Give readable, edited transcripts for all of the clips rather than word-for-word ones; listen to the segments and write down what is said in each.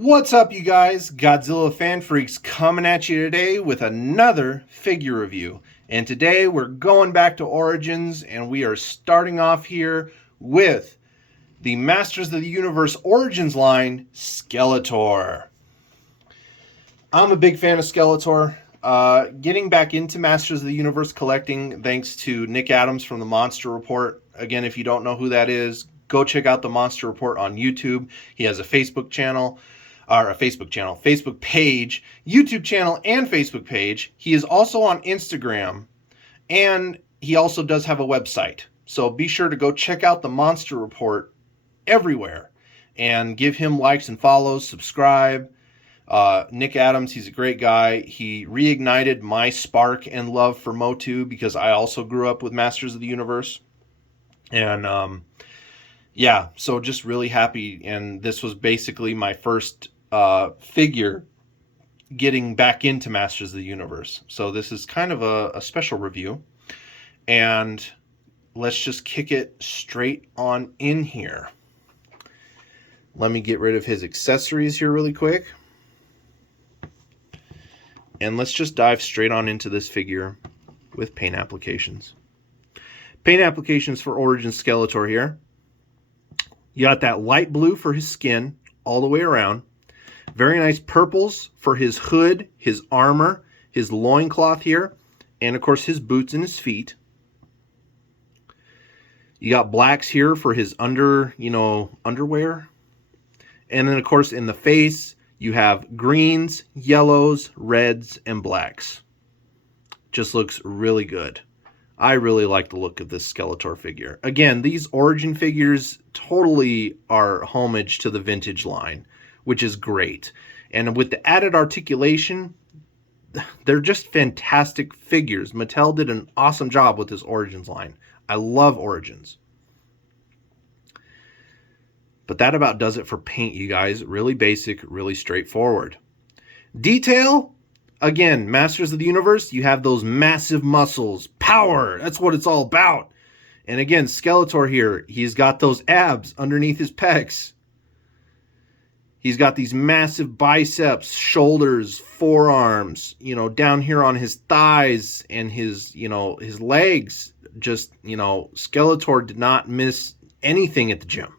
What's up, you guys? Godzilla Fan Freaks coming at you today with another figure review. And today we're going back to Origins, and we are starting off here with the Masters of the Universe Origins line, Skeletor. I'm a big fan of Skeletor. Getting back into Masters of the Universe collecting thanks to Nick Adams from the Monster Report. Again, if you don't know who that is, go check out the Monster Report on YouTube. He has a Facebook channel, Facebook page, YouTube channel, and Facebook page. He is also on Instagram, and he also does have a website. So be sure to go check out the Monster Report everywhere and give him likes and follows, subscribe. Nick Adams, he's a great guy. He reignited my spark and love for MOTU because I also grew up with Masters of the Universe. And yeah, so just really happy. And this was basically my first figure getting back into Masters of the Universe. So this is kind of a special review. And let's just kick it straight on in here. Let me get rid of his accessories here really quick. And let's just dive straight on into this figure with paint applications. Paint applications for Origins Skeletor here. You got that light blue for his skin all the way around. Very nice purples for his hood, his armor, his loincloth here, and of course his boots and his feet. You got blacks here for his underwear. And then of course in the face, you have greens, yellows, reds, and blacks. Just looks really good. I really like the look of this Skeletor figure. Again, these Origin figures totally are homage to the vintage line, which is great. And with the added articulation, they're just fantastic figures. Mattel did an awesome job with this Origins line. I love Origins. But that about does it for paint, you guys. Really basic, really straightforward. Detail, again, Masters of the Universe, you have those massive muscles. Power, that's what it's all about. And again, Skeletor here, he's got those abs underneath his pecs. He's got these massive biceps, shoulders, forearms, down here on his thighs and his legs. Just, Skeletor did not miss anything at the gym.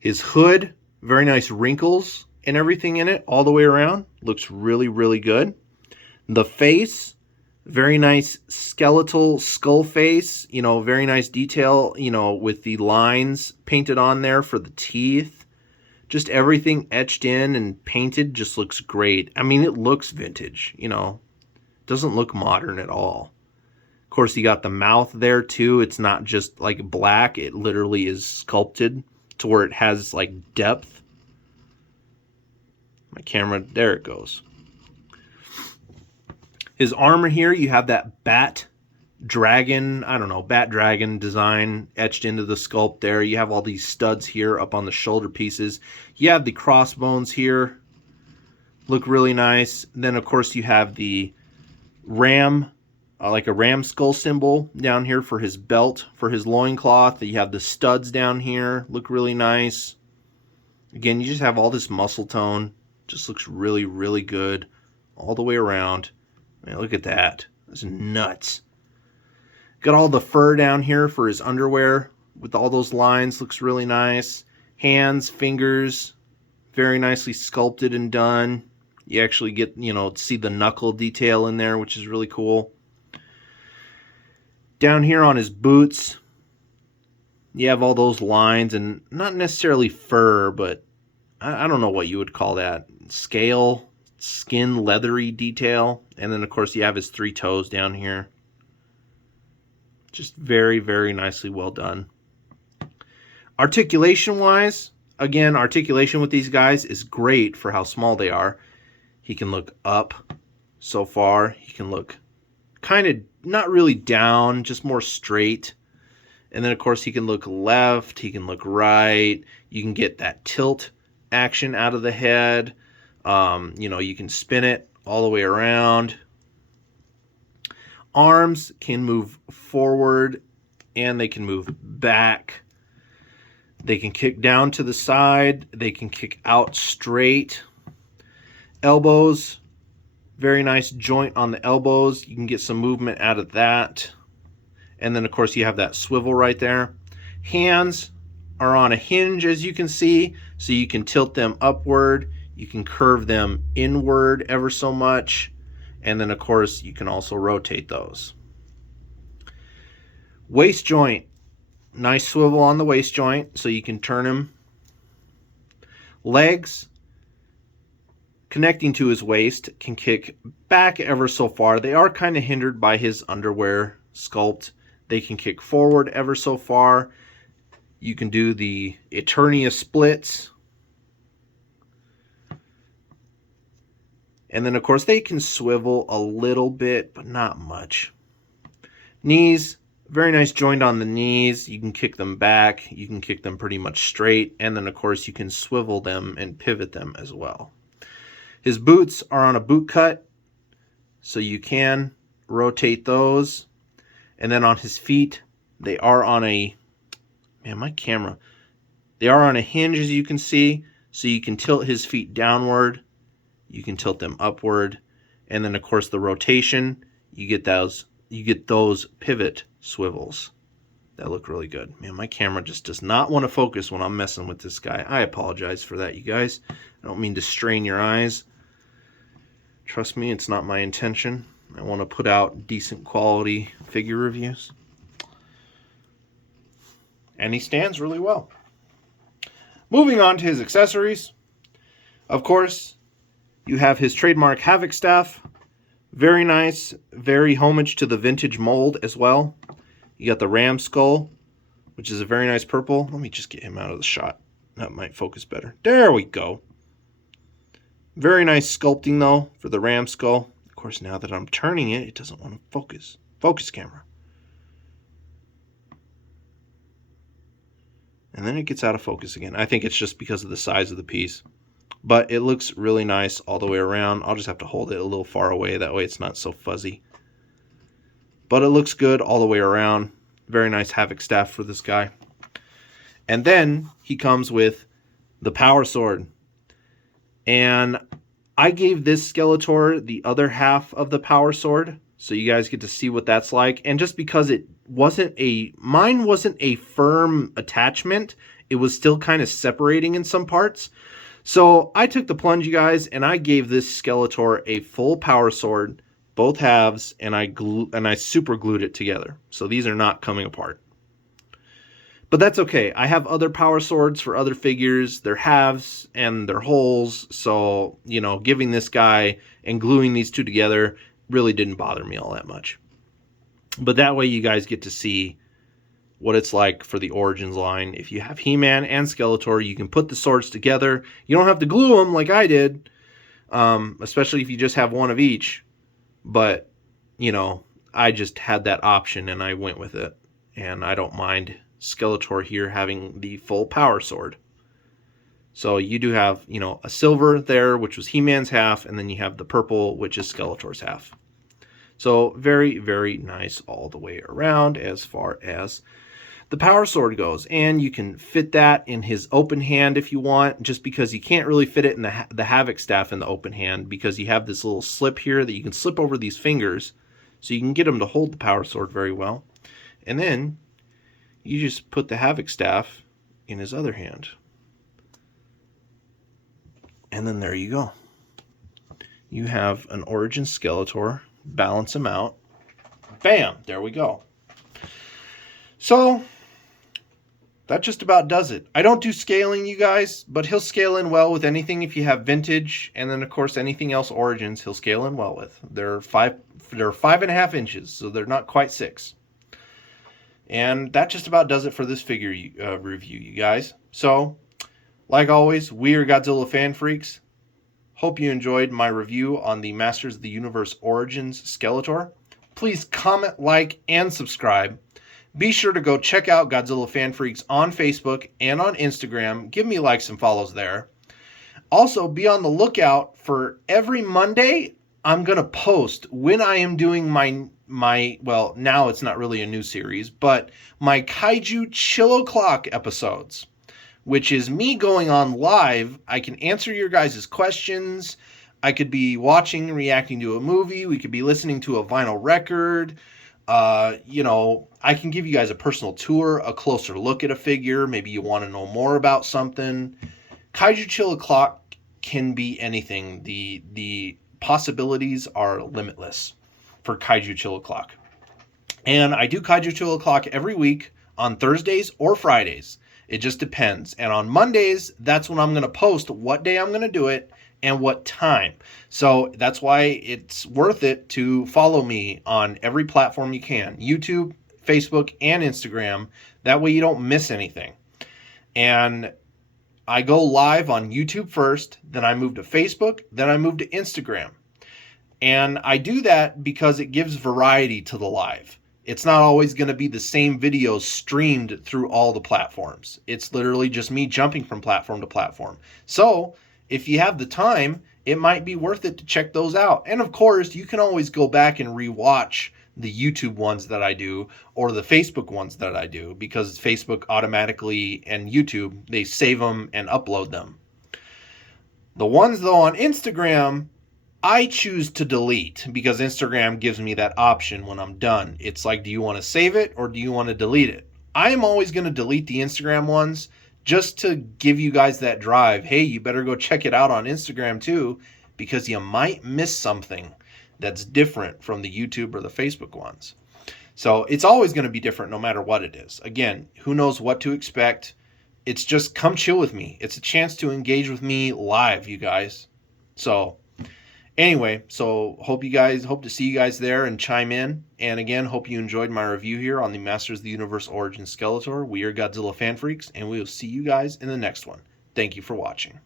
His hood, very nice wrinkles and everything in it all the way around. Looks really, really good. The face, very nice skeletal skull face. Very nice detail, with the lines painted on there for the teeth. Just everything etched in and painted just looks great. I mean, it looks vintage, Doesn't look modern at all. Of course, you got the mouth there too. It's not just like black. It literally is sculpted to where it has like depth. My camera, there it goes. His armor here, you have that bat dragon design etched into the sculpt there. You have all these studs here up on the shoulder pieces. You have the crossbones here. Look really nice. Then of course you have the ram, like a ram skull symbol down here for his belt, for his loincloth. You have the studs down here. Look really nice. Again, you just have all this muscle tone. Just looks really, really good all the way around. Man, look at that. That's nuts. Got all the fur down here for his underwear with all those lines. Looks really nice. Hands, fingers, very nicely sculpted and done. You actually get, see the knuckle detail in there, which is really cool. Down here on his boots, you have all those lines, and not necessarily fur, but I don't know what you would call that. Scale, skin, leathery detail. And then, of course, you have his 3 toes down here. Just very, very nicely well done. Articulation-wise, again, articulation with these guys is great for how small they are. He can look up so far. He can look kind of not really down, just more straight. And then, of course, he can look left. He can look right. You can get that tilt action out of the head. You can spin it all the way around. Arms can move forward and they can move back. They can kick down to the side. They can kick out straight. Elbows, very nice joint on the elbows. You can get some movement out of that. And then, of course, you have that swivel right there. Hands are on a hinge, as you can see, so you can tilt them upward. You can curve them inward ever so much. And then, of course, you can also rotate those. Waist joint. Nice swivel on the waist joint, so you can turn them. Legs, connecting to his waist, can kick back ever so far. They are kind of hindered by his underwear sculpt. They can kick forward ever so far. You can do the Eternia splits. And then, of course, they can swivel a little bit, but not much. Knees, very nice joint on the knees. You can kick them back. You can kick them pretty much straight. And then, of course, you can swivel them and pivot them as well. His boots are on a boot cut, so you can rotate those. And then on his feet, they are on a, they are on a hinge, as you can see, so you can tilt his feet downward. You can tilt them upward. And then, of course, the rotation, you get those pivot swivels that look really good. Man, my camera just does not want to focus when I'm messing with this guy. I apologize for that, you guys. I don't mean to strain your eyes. Trust me, it's not my intention. I want to put out decent quality figure reviews. And he stands really well. Moving on to his accessories. Of course, you have his trademark Havoc staff. Very nice, very homage to the vintage mold as well. You got the ram skull, which is a very nice purple. Let me just get him out of the shot. That might focus better. There we go. Very nice sculpting, though, for the ram skull. Of course, now that I'm turning it, it doesn't want to focus. Focus, camera. And then it gets out of focus again. I think it's just because of the size of the piece. But it looks really nice all the way around. I'll just have to hold it a little far away. That way it's not so fuzzy. But it looks good all the way around. Very nice Havoc staff for this guy. And then he comes with the Power Sword. And I gave this Skeletor the other half of the Power Sword, so you guys get to see what that's like. And just because mine wasn't a firm attachment, it was still kind of separating in some parts. So I took the plunge, you guys, and I gave this Skeletor a full Power Sword, both halves, and I super glued it together. So these are not coming apart. But that's okay. I have other Power Swords for other figures. They're halves and they're wholes. So, you know, giving this guy and gluing these two together really didn't bother me all that much. But that way you guys get to see what it's like for the Origins line. If you have He-Man and Skeletor, you can put the swords together. You don't have to glue them like I did, especially if you just have one of each. But, you know, I just had that option and I went with it. And I don't mind Skeletor here having the full Power Sword. So you do have, you know, a silver there, which was He-Man's half, and then you have the purple, which is Skeletor's half. So very, very nice all the way around as far as the Power Sword goes. And you can fit that in his open hand if you want, just because you can't really fit it in the Havoc staff in the open hand, because you have this little slip here that you can slip over these fingers, so you can get him to hold the Power Sword very well. And then you just put the Havoc staff in his other hand. And then there you go. You have an Origins Skeletor. Balance him out. Bam! There we go. So, that just about does it. I don't do scaling, you guys, but he'll scale in well with anything if you have vintage, and then, of course, anything else Origins he'll scale in well with. They're 5.5 inches, so they're not quite 6. And that just about does it for this figure review, you guys. So, like always, we are Godzilla Fan Freaks. Hope you enjoyed my review on the Masters of the Universe Origins Skeletor. Please comment, like, and subscribe. Be sure to go check out Godzilla Fan Freaks on Facebook and on Instagram. Give me likes and follows there. Also, be on the lookout for every Monday. I'm going to post when I am doing my well, now it's not really a new series, but my Kaiju Chill O'Clock episodes. which is me going on live. I can answer your guys' questions. I could be watching, reacting to a movie. We could be listening to a vinyl record. I can give you guys a personal tour, a closer look at a figure. Maybe you want to know more about something. Kaiju Chill O'Clock can be anything. The possibilities are limitless for Kaiju Chill O'Clock. And I do Kaiju Chill O'Clock every week on Thursdays or Fridays. It just depends. And on Mondays, that's when I'm going to post what day I'm going to do it and what time. So that's why it's worth it to follow me on every platform you can. YouTube, Facebook, and Instagram. That way you don't miss anything. And I go live on YouTube first, then I move to Facebook, then I move to Instagram. And I do that because it gives variety to the live. It's not always going to be the same videos streamed through all the platforms. It's literally just me jumping from platform to platform. So if you have the time, it might be worth it to check those out. And of course, you can always go back and rewatch the YouTube ones that I do or the Facebook ones that I do, because Facebook automatically and YouTube, they save them and upload them. The ones though on Instagram, I choose to delete because Instagram gives me that option when I'm done. It's like, do you want to save it or do you want to delete it? I'm always going to delete the Instagram ones just to give you guys that drive. Hey, you better go check it out on Instagram too, because you might miss something that's different from the YouTube or the Facebook ones. So it's always going to be different no matter what it is. Again, who knows what to expect? It's just come chill with me. It's a chance to engage with me live, you guys. So anyway, so hope to see you guys there and chime in. And again, hope you enjoyed my review here on the Masters of the Universe Origins Skeletor. We are Godzilla Fan Freaks, and we will see you guys in the next one. Thank you for watching.